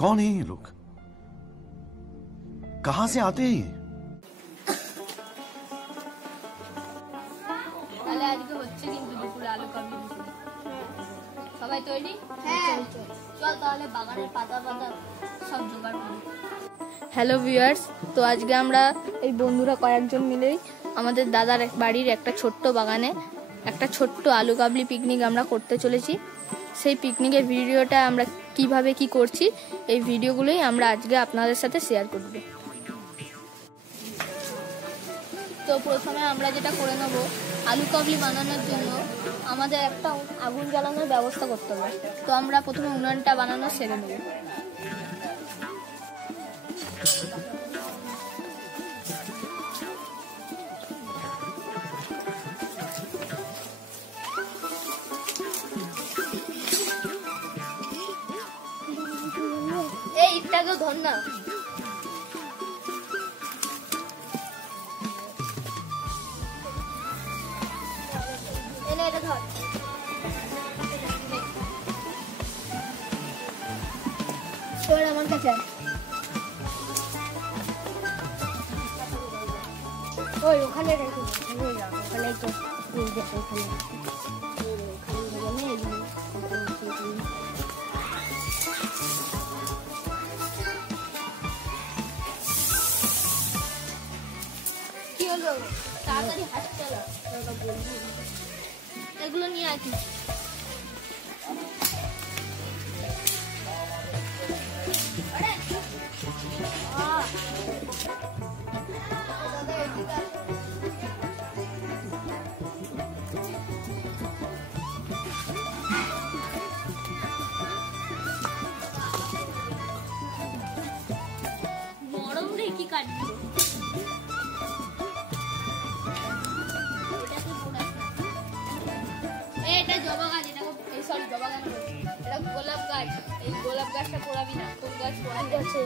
कौन है ये लोग? कहां से आते हैं ये? আজকে হচ্ছে কিন্তু দুপুরে আলু কাবলি সবাই তৈরি? হ্যাঁ চল তাহলে বাগানের পাতা পাতা সব জোগাড় করি। হ্যালো ভিউয়ার্স, তো আজকে আমরা এই বন্ধুরা কয়েকজন মিলেই আমাদের দাদার বাড়ির একটা ছোট্ট বাগানে একটা ছোট্ট আলু কাবলি পিকনিক আমরা করতে চলেছি। সেই পিকনিকের ভিডিওটা আমরা কিভাবে কি করছি এই ভিডিওগুলোই আমরা আজকে আপনাদের সাথে শেয়ার করব। তো প্রথমে আমরা যেটা করে নেব, আলু কাবলি বানানোর জন্য আমাদের একটা আগুন জ্বালানোর ব্যবস্থা করতে হবে। তো আমরা প্রথমে উনানটা বানানো সেরে নেব। এই ইটটাকে ধর না, এটা ধর। তোর আমার কাছে ওই ওখানে রেখে ওখানে তো কি হলো? তাড়াতাড়ি হাত চালা, এগুলো নিয়ে আসি। নরম রে, কি কাটবি? এটা জবা গাছ, জবা গাছ, এটা গোলাপ গাছ। এই গোলাপ গাছটা পোড়াবি না, কোন গাছ পোড়াবি আছে?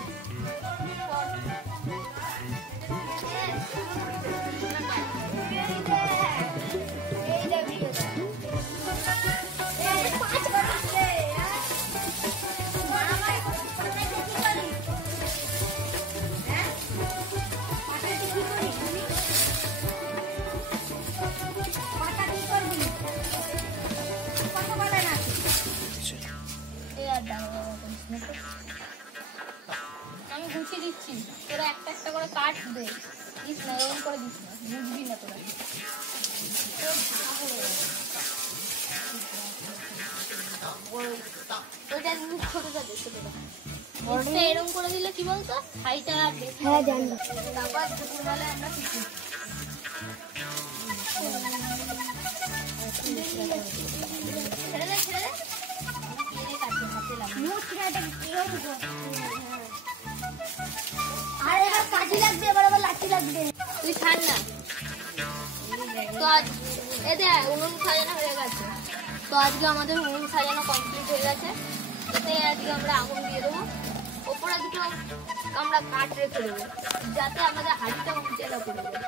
আমি গুছিয়ে দিচ্ছি, তোরা একটা একটা করে কাট দে, দিস না, এরকম করে দিস না, বুঝবি না তোরা। ওইটা ছোটটা দে, ছোটটা এরকম করে দিলে কি বলতো, হাইটা বেশি। হ্যাঁ জানি। তারপর দুপুরবেলায় আমরা পিকনিক ছেড়ে দে, ছেড়ে দে। তুই ছাড় না। তো আজ এতে উনুন সাজানো হয়ে গেছে। তো আজকে আমাদের উনুন সাজানো কমপ্লিট হয়ে গেছে। এতে আজকে আমরা আগুন দিয়ে দেবো। ওপরে দুটো আমরা কাঠ রেখে দেবো যাতে আমাদের হাড়িটা উঠে না পড়ে যায়।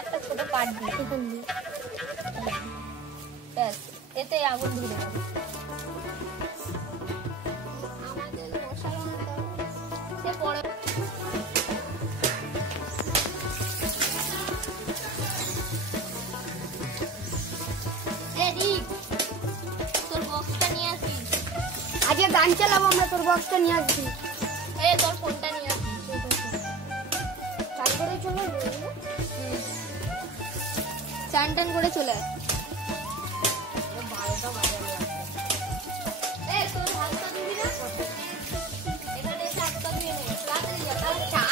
একটা ছোট কাঠ দিয়ে ব্যাস, এতে আগুন ধরে যাবে। আমাদের মশলা সে পরে তোর বক্সটা নিয়ে আসি। আজকে গান চালাবো আমরা, তোর বক্সটা নিয়ে আসবি। তোর ফোনটা নিয়ে আসি। চান করে চলে চান টান করে চলে আয়। তোর হাতটা দিবি না, এখানে এসে হাতটা ধুয়ে নে। তাড়াতাড়ি যা, তাড়াতাড়ি যা।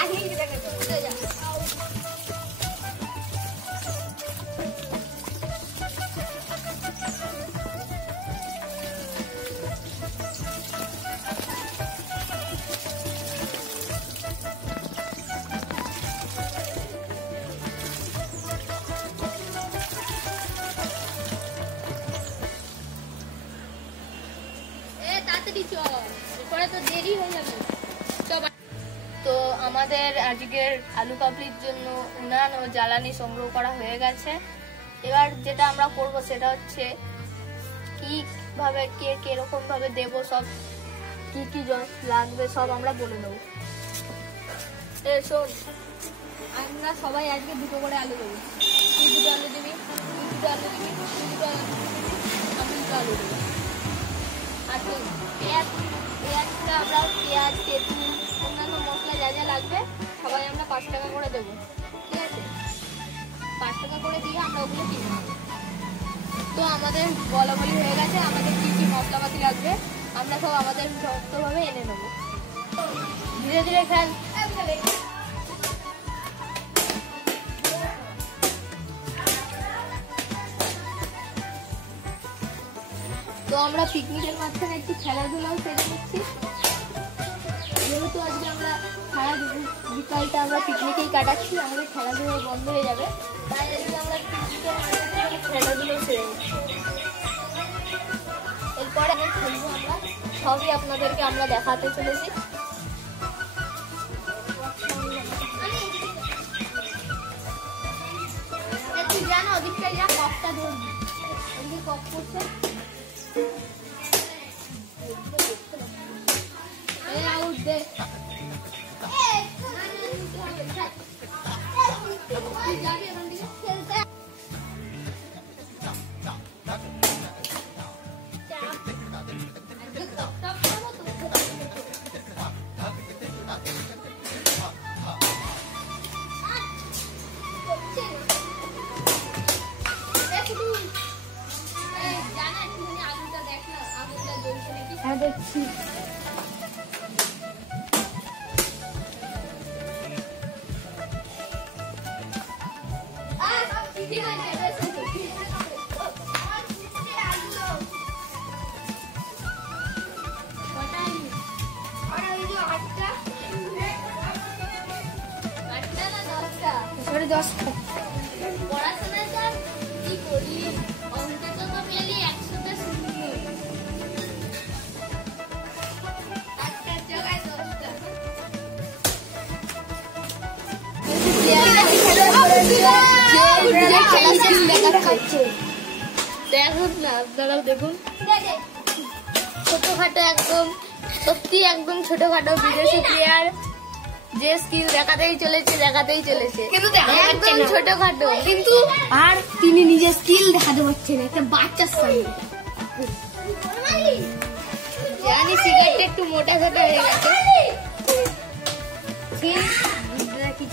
তো আমাদের আজকের আলু কাবলির জন্য উনান ও জ্বালানি সংগ্রহ করা হয়ে গেছে। এবার যেটা আমরা করব সেটা হচ্ছে কি ভাবে কে কিরকম ভাবে দেবো, সব কি কি লাগবে সব আমরা বলে দেবো। শোন, আমরা সবাই আজকে 2টো করে আলু দেবো। তুই 2টো আলু দিবি, তুই 2টো আলু দিবি, তুই 2টো আলু দিবি, আমি 2টো আলু দেবো। আর শোন, পেঁয়াজটা আমরা পেঁয়াজ, তেঁতুল, অন্যান্য মশলা যা যা লাগবে সবাই আমরা 5 টাকা করে দেবো, ঠিক আছে? 5 টাকা করে দিয়ে আমরা ওগুলো কিনবো। তো আমাদের বলাবলি হয়ে গেছে আমাদের কি কি মশলাপাতি লাগবে, আমরা সব আমাদের শক্তভাবে এনে নেবো। ধীরে ধীরে খেল। তো আমরা পিকনিকের মাঝখানে একটু খেলাধুলাও সেরে নিচ্ছি, যেহেতু আজকে আমরা সারা বিকালটা আমরা পিকনিকেই কাটাচ্ছি, আমাদের খেলাধুলা বন্ধ হয়ে যাবে, তাই আজকে আমরা পিকনিকের মাঝখানে খেলাধুলো সেরে নিচ্ছি। এরপরে খেলবো আমরা, সবই আপনাদেরকে আমরা দেখাতে চলেছি। তুই জানো ওদিকটাই যা কপটা ধরবি, ওদিকে কপ করছে। আউট দে। হ্যাঁ দেখছি। পড়াশোনাটা কি করি, অঙ্কটা তো পেলি 100টা শূন্য। দেখুন না আপনারাও দেখুন, ছোটখাটো একদম, সত্যি একদম ছোটখাটো বিদেশি প্লেয়ার, যে স্কিল দেখাতেই চলেছে একদম ছোটখাটো, কিন্তু আর তিনি নিজের স্কিল দেখাতে পারছেন একটা বাচ্চার সামনে। জানি সিগারেটটা একটু মোটা সোটা হয়ে গেছে,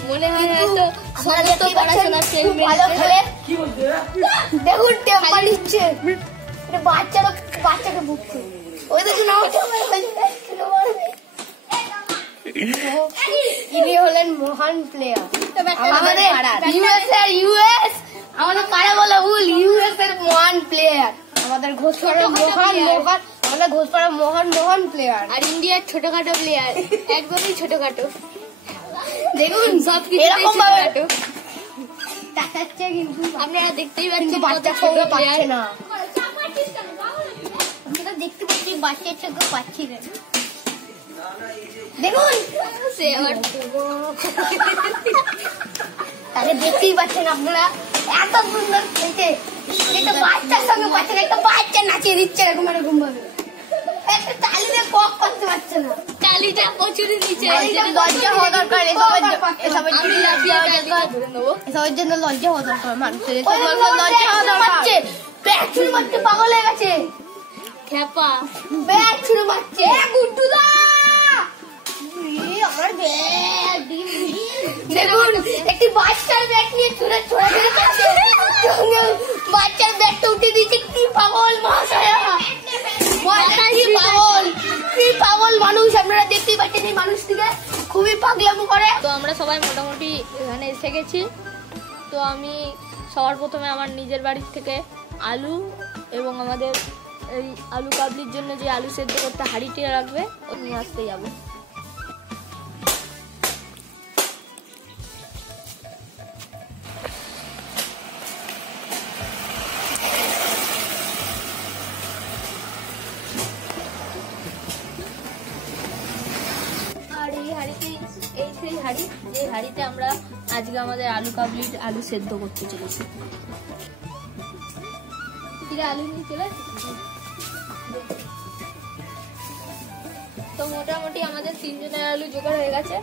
মনে হয় হয়তো সমস্ত পড়াশোনার ফেল মেরেছে। দেখুন টেম্পার নিচ্ছে, বাচ্চাকে বুঝছে। ওই দেখুন ইনি হলেন মহান প্লেয়ার আমাদের ইউএস, আমাদের পাড়া বলা ভুল, ইউএস এর মহান প্লেয়ার, আমাদের ঘোষপাড়ার মহান প্লেয়ার, আর ইন্ডিয়ার ছোটখাটো প্লেয়ার, একদমই ছোটখাটো। দেখুন সব কিছু ছোটখাটো দেখাচ্ছে, কিন্তু আপনারা দেখতেই পাচ্ছেন বাচ্চা সঙ্গে পাচ্ছে না। আমরা দেখতে পাচ্ছি বাচ্চার সঙ্গে পাচ্ছি না। দেখুন তাকে দেখতেই পাচ্ছেন আপনারা, এত সুন্দর খেলছে, একটা বাচ্চার সঙ্গে পাচ্ছে না, একটা বাচ্চা নাচিয়ে দিচ্ছে এরকম এরকম ভাবে, একটা তালিতে কক করতে পারছে না, টালিটা প্রচুর নিচে, লজ্জা হওয়া দরকার, এসবের জন্য লজ্জা হওয়া দরকার, মানুষের লজ্জা হওয়া দরকার। ব্যাগ ছুড়ে মারতে পাগল হয়ে গেছে, খেপা ব্যাগ ছুড়ে মারছে, গুড্ডুদা আমার ব্যাগ। দেখুন একটি বাচ্চার ব্যাগ নিয়ে ছুড়ে খাচ্ছে, বাচ্চার ব্যাগটা উঠে দিয়েছে। কি পাগল কি পাগল মানুষ, আপনারা দেখতেই পাচ্ছেন এই মানুষটিকে, খুবই পাগলামো করে। তো আমরা সবাই মোটামুটি এখানে এসে গেছি। তো আমি সবার প্রথমে আমার নিজের বাড়ির থেকে আলু এবং আমাদের এই আলু কাবলির জন্য যে আলু সেদ্ধ করতে হাঁড়িটি রাখবে ও নিয়ে আসতে যাবো। আর এই হাঁড়িতে, এই সেই হাঁড়ি যে হাঁড়িতে আমরা আজকে আমাদের আলু কাবলির আলু সেদ্ধ করতে চলেছি। আলু নিয়ে চলে তো মোটামুটি আমাদের 3 জনের আলু জোগাড় হয়ে গেছে।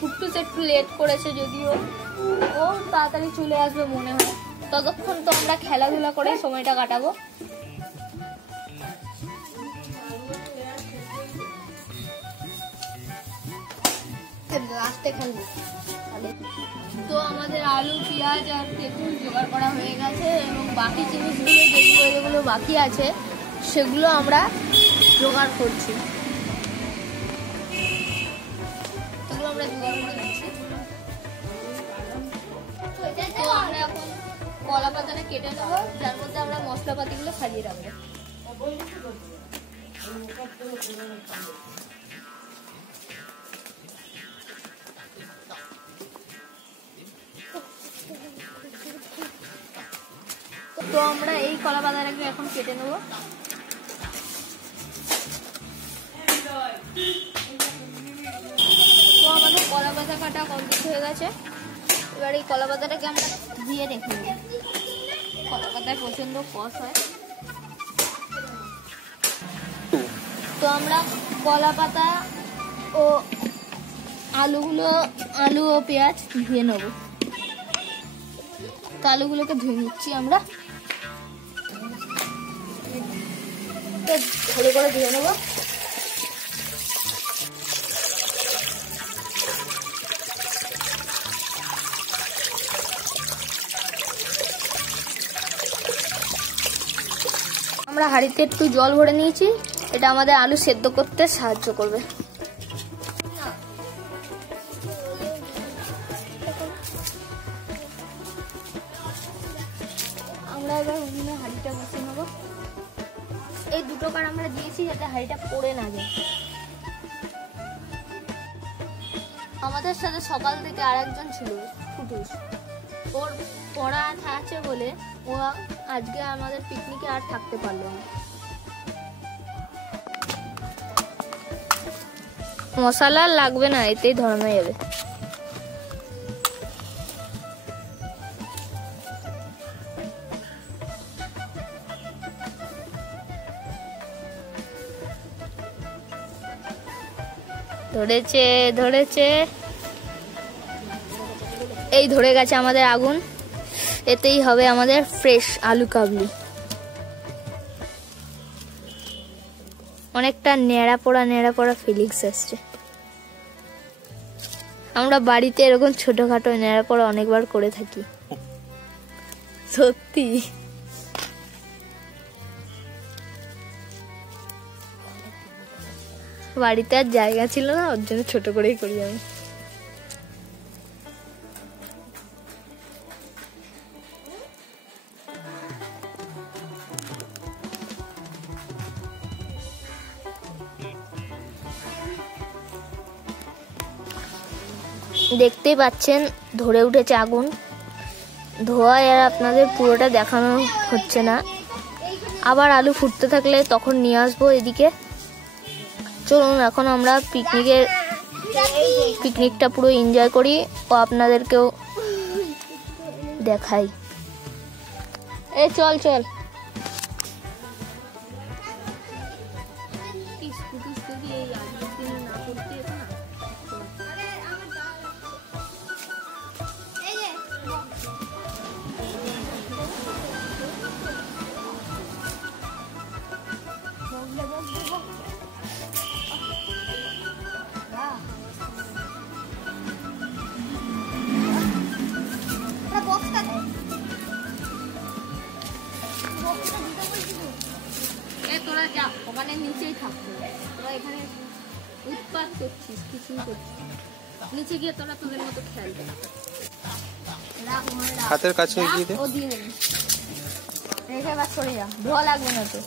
কুট্টুস একটু লেট করেছে, যদিও ও তাড়াতাড়ি চলে আসবে মনে হয়। ততক্ষণ তো আমরা খেলাধুলা করে সময়টা কাটাবো। তো আমাদের আলু, পেঁয়াজ আর তেঁতুল জোগাড় করা হয়ে গেছে এবং বাকি জিনিসগুলো যেগুলো বাকি আছে সেগুলো আমরা জোগাড় করছি। এগুলো আমরা জোগাড় করে দিচ্ছি। তো আমরা এখন কলা পাতাটা কেটে নেবো, যার মধ্যে আমরা মশলাপাতিগুলো সাজিয়ে রাখবো। তো আমরা এই কলা পাতাটাকে এখন কেটে নেব। তো আমাদের কলা পাতা কাটা কমপ্লিট হয়ে গেছে। এবার এই কলা পাতাটাকে আমরা দিয়ে রেখে দেব। কলা পাতায় প্রচন্ড কষ হয়। তো আমরা কলা পাতা ও আলু ও পেঁয়াজ ধুয়ে নেব। তো আলুগুলোকে ধুয়ে নিচ্ছি আমরা। ভালো করে ধুয়ে নেব। আমরা হাঁড়িতে একটু জল ভরে নিয়েছি, এটা আমাদের আলু সেদ্ধ করতে সাহায্য করবে। আমরা এবার উনুনে হাঁড়িটা বসিয়ে নেব। এই দুটো কার আমরা দিয়েছি যাতে হাঁড়িটা পড়ে না যায়। আমাদের সাথে সকাল থেকে আরেকজন ছিল, কুটুস। ওর পড়া আছে বলে ও আজকে আমাদের পিকনিকে আর থাকতে পারলো না। মশলা লাগবে না, এতেই ধরানো যাবে। ধরেছে এই ধরে গেছে আমাদের আগুন। এতেই হবে আমাদের ফ্রেশ আলু কাবলি। অনেকটা নেড়া পোড়া ফিলিংস আসছে। আমরা বাড়িতে এরকম ছোটখাটো নেড়া পোড়া অনেকবার করে থাকি, সত্যি। বাড়িতে আর জায়গা ছিল না, ওর জন্য ছোট করেই করি আমি। দেখতেই পাচ্ছেন ধরে উঠেছে আগুন। ধোঁয়ায় আর আপনাদের পুরোটা দেখানো হচ্ছে না। আবার আলু ফুটতে থাকলে তখন নিয়ে আসবো এদিকে। চলুন এখন আমরা পিকনিকটা পুরো এনজয় করি ও আপনাদেরকেও দেখাই। এই চল তোরা যা ওখানে নিচেই থাকতো, তোরা এখানে উৎপাত করছিস, কিছুই করছিস। নিচে গিয়ে তোরা তোদের মতো খেলবে। হাতের কাছে গিয়ে দে। ও দিয়ে দেবে, রেখে বাস করে যা, ধোয়া লাগবে না তো।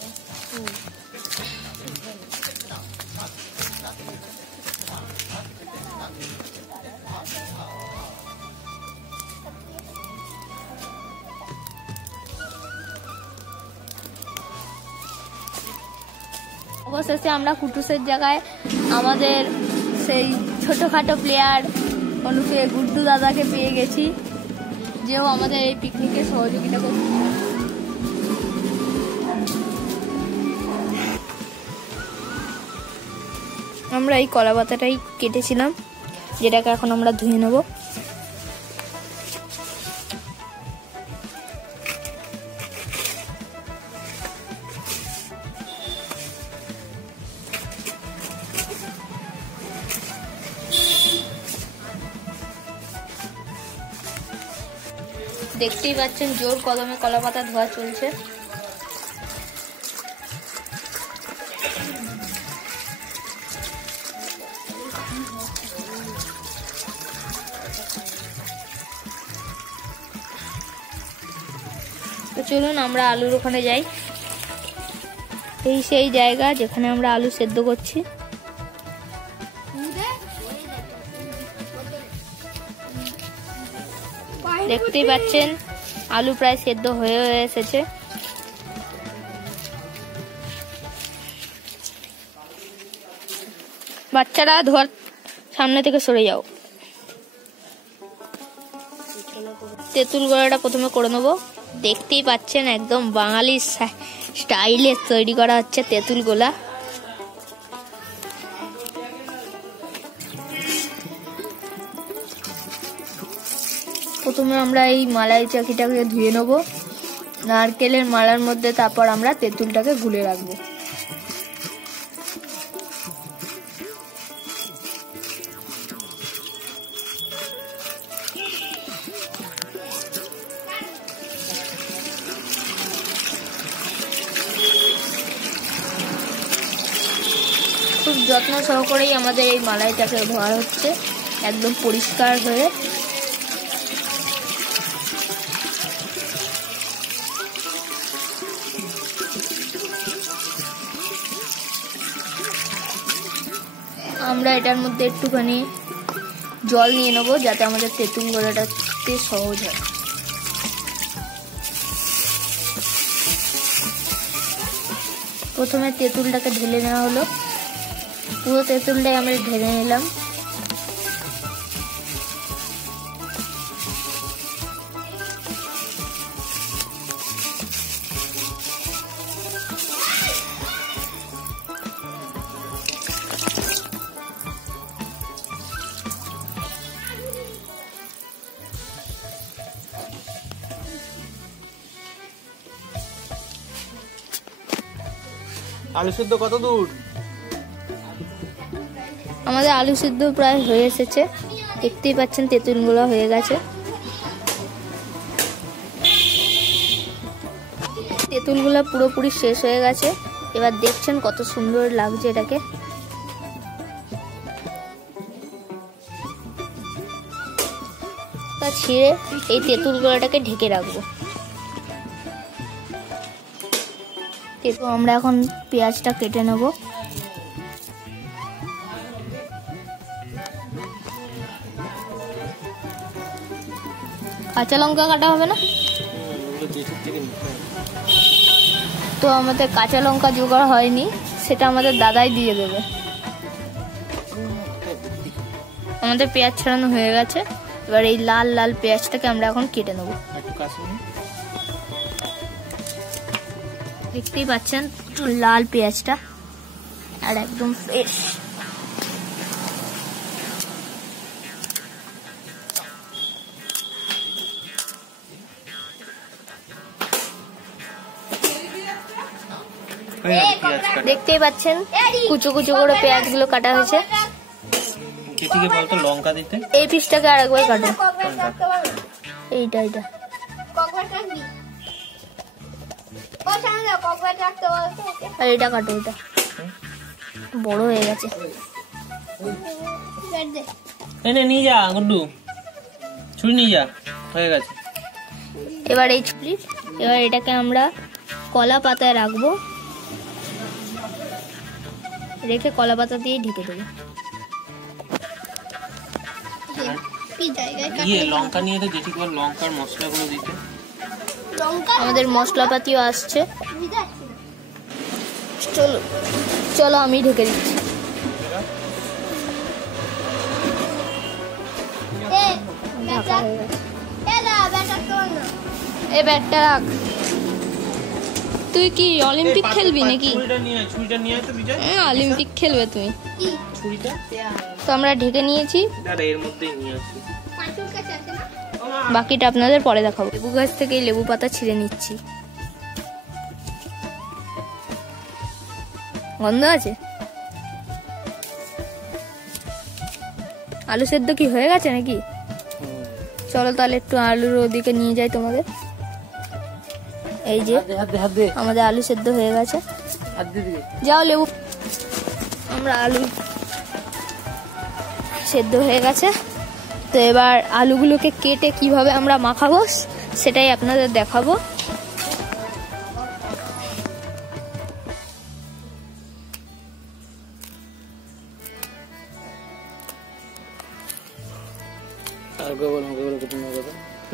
অবশেষে আমরা কুটুসের জায়গায় আমাদের সেই ছোটখাটো প্লেয়ার অনুপে গুড্ডু দাদাকে পেয়ে গেছি, যেও আমাদের এই পিকনিকে সহযোগিতা করছে। আমরা এই কলা পাতাটাই কেটেছিলাম, যেটাকে এখন আমরা ধুয়ে নেব। দেখতেই পাচ্ছেন জোর কদমে কলা পাতা ধোয়া চলছে। তো চলুন আমরা আলুর ওখানে যাই। এই সেই জায়গা যেখানে আমরা আলু সেদ্ধ করছি। দেখতেই পাচ্ছেন আলু প্রায় সেদ্ধ হয়ে এসেছে। বাচ্চারা ধোয়ার সামনে থেকে সরে যাও। তেঁতুল গোলাটা প্রথমে করে নেবো। দেখতেই পাচ্ছেন একদম বাঙালি স্টাইলে তৈরি করা হচ্ছে তেঁতুল গোলা। প্রথমে আমরা এই মালাই চাকিটাকে ধুয়ে নেবো। নারকেলের মালার মধ্যে তারপর আমরা তেঁতুলটাকে গুলে রাখবো। খুব যত্ন সহকারেই আমাদের এই মালাইটাকে ধোয়া হচ্ছে, একদম পরিষ্কার হয়ে। আমরা এটার মধ্যে একটুখানি জল নিয়ে নেবো, যাতে আমাদের তেঁতুল গোলাটাতে সহজ হয়। প্রথমে তেঁতুলটাকে ঢেলে নেওয়া হলো। পুরো তেঁতুলটাই আমরা ঢেলে নিলাম। আলু সিদ্ধ কত দূর? আমাদের আলু সিদ্ধ প্রায় হয়ে এসেছে। দেখতেই পাচ্ছেন তেঁতুলগুলো হয়ে গেছে। তেঁতুলগুলো পুরোপুরি শেষ হয়ে গেছে। এবার দেখছেন কত সুন্দর লাগছে এটাকে। তা ছিঁড়ে এই তেঁতুলগুলোটাকে ঢেকে রাখবো। তো আমরা এখন পেঁয়াজটা কেটে নেব। কাঁচা লঙ্কা কাটা হবে না? তো আমাদের কাঁচা লঙ্কা জোগাড় হয়নি, সেটা আমাদের দাদাই দিয়ে দেবে। আমাদের পেঁয়াজ ছাড়ানো হয়ে গেছে। এবার এই লাল লাল পেঁয়াজটাকে আমরা এখন কেটে নেব। দেখতেই পাচ্ছেন লাল পেঁয়াজটা, আর একদম ফ্রেশ। দেখতেই পাচ্ছেন কুচো কুচো করে পেঁয়াজগুলো কাটা হয়েছে। লঙ্কা দিতে এই পিসটাকে আরেকবার কাটো। এইটা আর এটা কাটো। এটা বড় হয়ে গেছে। নিয়ে যা গুড্ডু, ছুরি নিয়ে যা, হয়ে গেছে। এবার এই ছুরি, এবার এটাকে আমরা কলা পাতায় রাখবো। রেখে কলা পাতা দিয়ে ঢেকে দেবো। লঙ্কা নিয়ে তো যেটি করে লঙ্কার মশলাগুলো দিতে। আমাদের মশলাপাতিও আসছে। চলো চলো আমি ঢেকে দিচ্ছি। এই ব্যাগটা রাখ। তুই কি অলিম্পিক খেলবি নাকি? ছুরিটা নিয়ে তো বিজয়, অলিম্পিক খেলবে তুমি? ছুরিটা তো আমরা ঢেকে নিয়েছি, দাঁড়া এর মধ্যেই নিয়ে আসি। বাকিটা আপনাদের পরে দেখাবো। লেবু গাছ থেকে লেবু পাতা ছিঁড়ে নিচ্ছি। গন্ধ আছে? আলু সেদ্ধ কি হয়ে গেছে নাকি? চলো তাহলে একটু আলুর ওদিকে নিয়ে যাই তোমাদের। এই যে আমাদের আলু সেদ্ধ হয়ে গেছে, যাও লেবু। আমরা আলু সেদ্ধ হয়ে গেছে, তো এবার আলুগুলোকে কেটে কিভাবে আমরা মাখাবো সেটাই আপনাদের দেখাবো।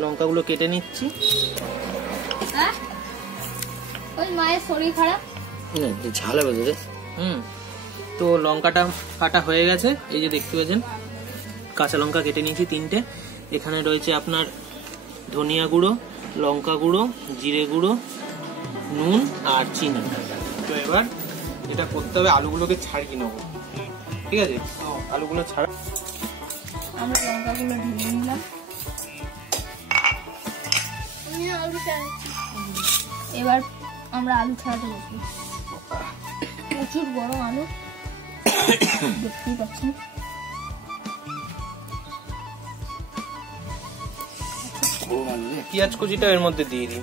লঙ্কাগুলো কেটে নিচ্ছি। ওই মায়ের শরীর খারাপ, ঝাল হবে রে। তো লঙ্কাটা কাটা হয়ে গেছে, এই যে দেখতে পাচ্ছেন কাঁচা লঙ্কা কেটে নিয়েছি 3টে। এখানে রয়েছে আপনার ধনিয়া গুঁড়ো, লঙ্কা গুঁড়ো, জিরে গুঁড়ো, নুন আর চিনি। তো এবার এটা করতে হবে, আলুগুলোকে ছাড়িয়ে নেবো, ঠিক আছে? তো আলুগুলো ছাড়া আমরা লঙ্কাগুলো ঢেলে নিলাম। এবার আমরা আলু ছাড়াতে বসবো। প্রচুর বড় আলু, দেখতেই পাচ্ছেন। পেঁয়াজ কুচিটা এর মধ্যে দিয়ে দিই।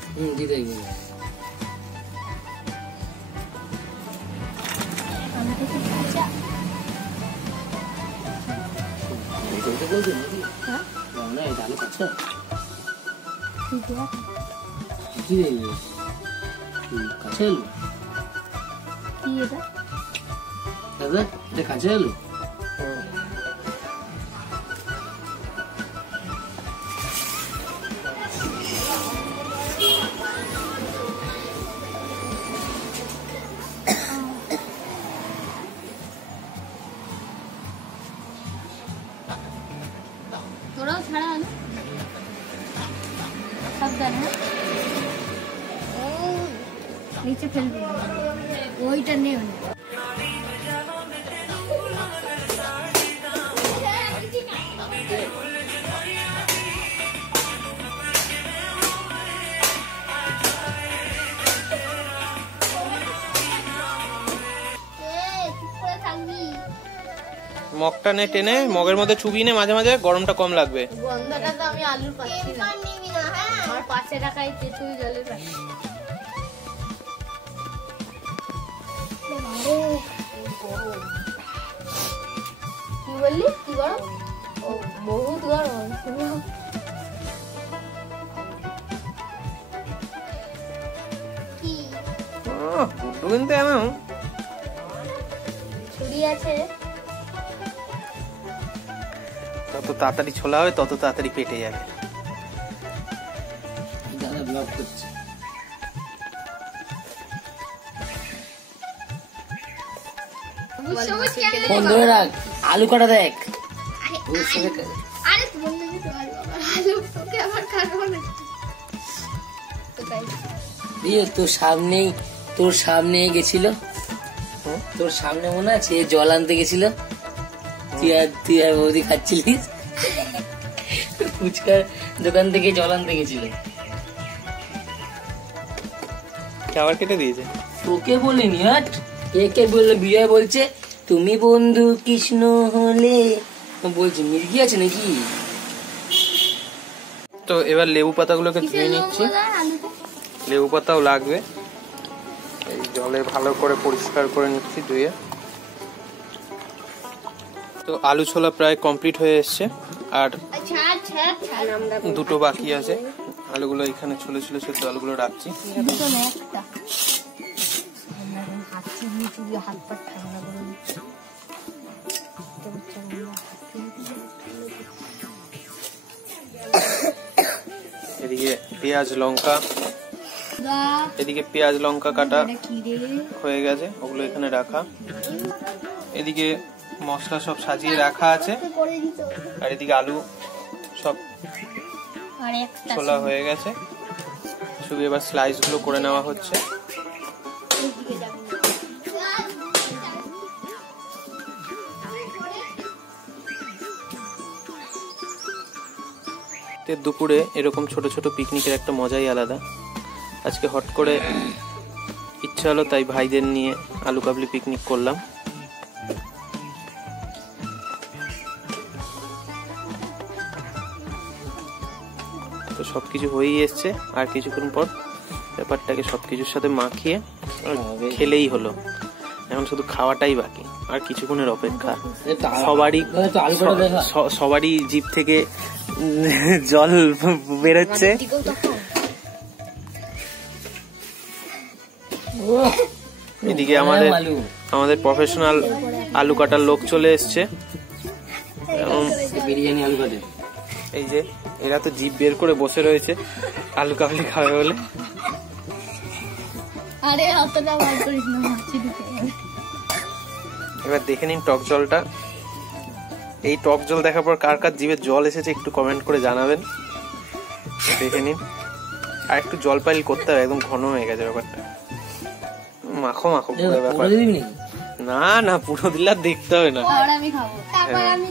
তোরাও ছাড়া আলু সাবধানে, নিচে ফেলবি, ওইটা নেই। মগটা নে, টেনে মগের মধ্যে চুবিয়ে নে, মাঝে মাঝে গরমটা কম লাগবে। গন্ধটা তো আমি আলুর পাচ্ছি না, আমার 5 টাকায় তেঁতুল জলের প্যাকেট। কি বললি? কি গরম? ও বহুত গরম। গুড্ডু কিন্তু এমন ছুরি আছে, যত তাড়াতাড়ি ছোলা হবে তত তাড়াতাড়ি পেটে যাবে। আলু কাটা দেখ, তোর সামনেই গেছিল, তোর সামনে মনে আছে জল আনতে গেছিল, তুই আর বৌদি খাচ্ছিলিস, ফুচকার দোকান থেকে জল আনতে গেছিল। আবার কেটে দিয়েছে, তোকে বলিনি, হাট একে বললো। বিজয় বলছে তুমি বন্ধু কৃষ্ণ হলে, বলছে মির্গি আছে নাকি? তো এবার লেবু পাতাগুলোকে ধুয়ে নিচ্ছি, লেবু পাতাও লাগবে। এই জলে ভালো করে পরিষ্কার করে নিচ্ছি ধুয়ে। তো আলু ছোলা প্রায় কমপ্লিট হয়ে এসছে, আর 2টো বাকি আছে। আলুগুলো এখানে ছোলে ছোলে সেদ্ধ আলুগুলো রাখছি। এদিকে পেঁয়াজ লঙ্কা, এদিকে পেঁয়াজ লঙ্কা কাটা হয়ে গেছে, ওগুলো এখানে রাখা। এদিকে মশলা সব সাজিয়ে রাখা আছে, আর এদিকে আলু সব ছোলা হয়ে গেছে, শুধু এবার স্লাইস গুলো করে নেওয়া হচ্ছে। দুপুরে এরকম ছোট ছোট পিকনিকের একটা মজাই আলাদা। আজকে হট করে ইচ্ছা হলো, তাই ভাইদের নিয়ে আলু কাবলি পিকনিক করলাম। তো সবকিছু হয়েই এসছে, আর কিছুক্ষণ পর ব্যাপারটাকে সবকিছুর সাথে মাখিয়ে খেলেই হলো। এখন শুধু খাওয়াটাই বাকি, আর কিছুক্ষণের অপেক্ষা। সবারই জিভ থেকে জল বেরোচ্ছে। এদিকে আমাদের প্রফেশনাল আলু কাটার লোক চলে এসছে। বিরিয়ানি আলু কাটে। এই যে এরা তো জিভ বের করে বসে রয়েছে আলু কাবলি খাবে বলে। আরে অতটা বার করিস না, এবার দেখে নিন টক জলটা। এই টক জল দেখার পর কার কার জিভে জল এসেছে একটু কমেন্ট করে জানাবেন। দেখে নিন, আর একটু জল পাইল করতে হবে, একদম ঘন হয়ে গেছে ব্যাপারটা। মাখো মাখো ব্যাপার। না না, পুরো দিলে আর দেখতে হবে না। আমি খাবো, তারপর আমি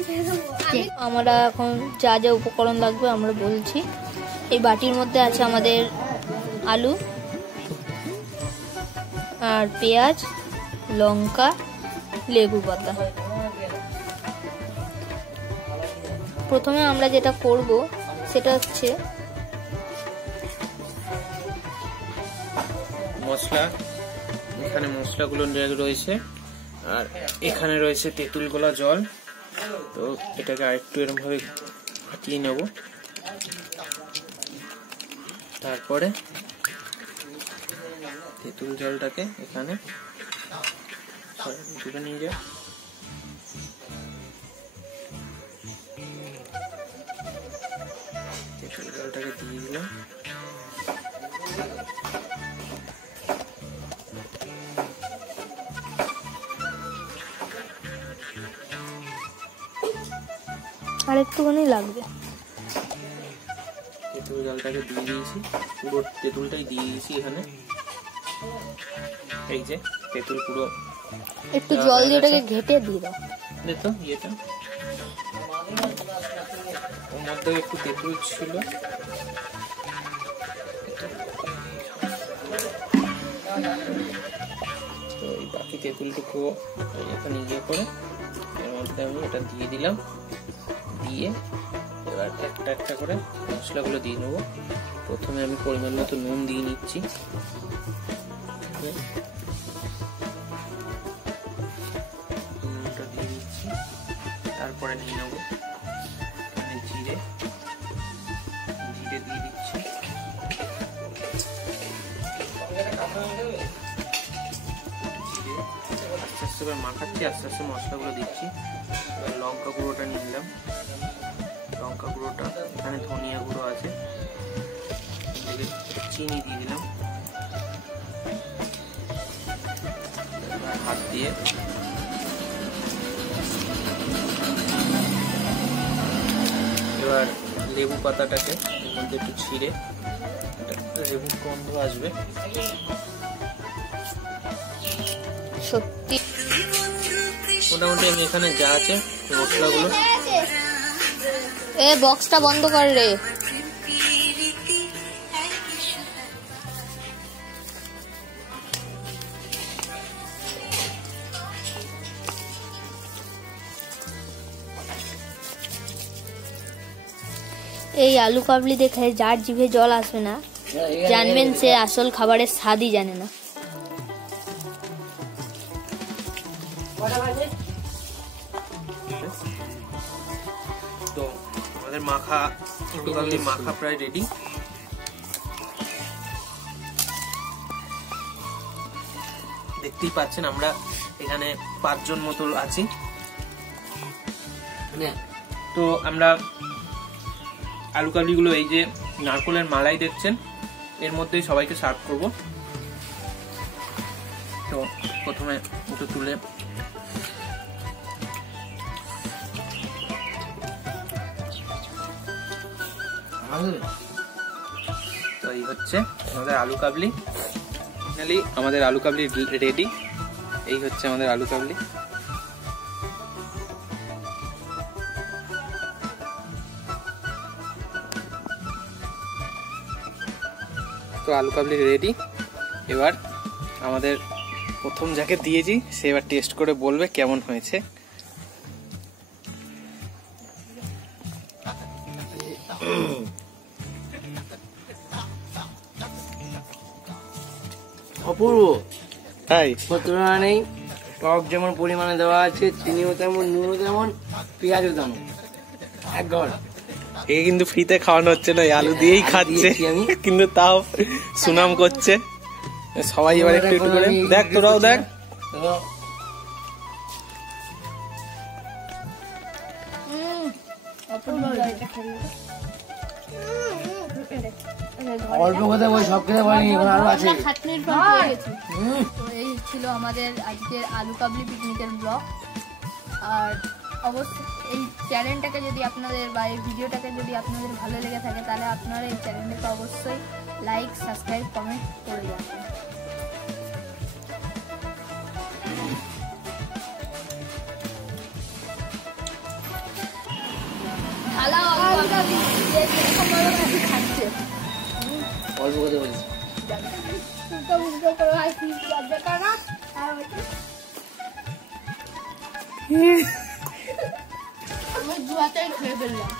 আমরা এখন যা যা উপকরণ লাগবে আমরা বলছি। এই বাটির মধ্যে আছে আমাদের আলু আর পেঁয়াজ, লঙ্কা, লেবু পাতা। প্রথমে আমরা যেটা করব সেটা হচ্ছে মশলা। এখানে মশলাগুলো রয়েছে, আর এখানে রয়েছে তেঁতুল গোলা জল। তো এটাকে আরেকটু এরকম ভাবে ফাটিয়ে নেব। তারপরে তেঁতুল জলটাকে এখানে নিয়ে যায়। তেঁতুল জলটাকে দিয়ে দিলাম। আর একটুখানি লাগবে। তেঁতুল জলটাকে দিয়ে দিয়েছি, পুরো তেঁতুলটাই দিয়ে দিয়েছি এখানে। এই যে তেঁতুল পুরো, একটু জল দিয়ে ওটাকে ঘেটে দিয়ে দাও। দেখো ইয়েটা ওর মধ্যে একটু তেঁতুল ছিল। তো এই বাকি তেঁতুলটুকু এখানে ইয়ে করে এর মধ্যে আমি এটা দিয়ে দিলাম। দিয়ে এবার একটা একটা করে মশলাগুলো দিয়ে নেবো। প্রথমে আমি পরিমাণ মতো নুন দিয়ে নিচ্ছি। নুনটা দিয়ে দিচ্ছি। তারপরে নিয়ে নেবো জিরে দিয়ে দিচ্ছি। আস্তে আস্তে করে মাখাচ্ছি, আস্তে আস্তে মশলাগুলো দিচ্ছি। লঙ্কা গুঁড়োটা নিয়ে নিলাম। লঙ্কা গুঁড়োটা, এখানে ধনিয়া গুঁড়ো আছে, চিনি দিয়ে দিলাম। হাত দিয়ে এবার লেবু পাতাটাকে এর মধ্যে একটু ছিঁড়ে, লেবুর গন্ধ আসবে। সত্যি মোটামুটি আমি এখানে যা আছে মশলাগুলো। এ বক্সটা বন্ধ কর রে। এই আলু কাবলি দেখে যার জিভে জল আসবে না, জানবেন সে আসল খাবারের স্বাদই জানে না। তো আমাদের মাখা প্রায় রেডি। দেখতেই পাচ্ছেন আমরা এখানে 5 জন মতো আছি। তো আমরা আলু কাবলি গুলো এই যে নারকেলের মালাই দেখছেন, এর মধ্যেই সবাইকে সার্ভ করব। তো প্রথমে একটু তুলে তো এই হচ্ছে আমাদের আলু কাবলি। ফাইনালি আমাদের আলু কাবলি রেডি। এই হচ্ছে আমাদের আলু কাবলি। তো আলু কাবলি রেডি। এবার আমাদের প্রথম যাকে দিয়েছি সে এবার টেস্ট করে বলবে কেমন হয়েছে। অপূর্ব, তাই তুলনা নেই। টক যেমন পরিমাণে দেওয়া আছে, চিনিও তেমন, নুনও তেমন, পেঁয়াজও তেমন, এক ঘর। এ কিন্তু ফ্রিতে খাওয়ানো হচ্ছে না, এই আলু দিয়েই খাচ্ছে, কিন্তু তাও সুনাম করছে। সবাই এবার একটু একটু করে দেখ, তোরাও দেখ। অল্প কথা বল, সব খেতে পারিনি, এখন আরো আছে। তো এই ছিল আমাদের আজকের আলু কাবলি পিকনিকের ব্লগ। আর অবশ্যই এই চ্যানেলটাকে যদি আপনাদের বা এই ভিডিওটাকে যদি আপনাদের ভালো লেগে থাকে, তাহলে আপনারা এই চ্যানেলটাকে অবশ্যই লাইক, সাবস্ক্রাইব, কমেন্ট করে যাবেন। অল্প কথা বলিস। আমি জুয়াটাই খেয়ে ফেললাম।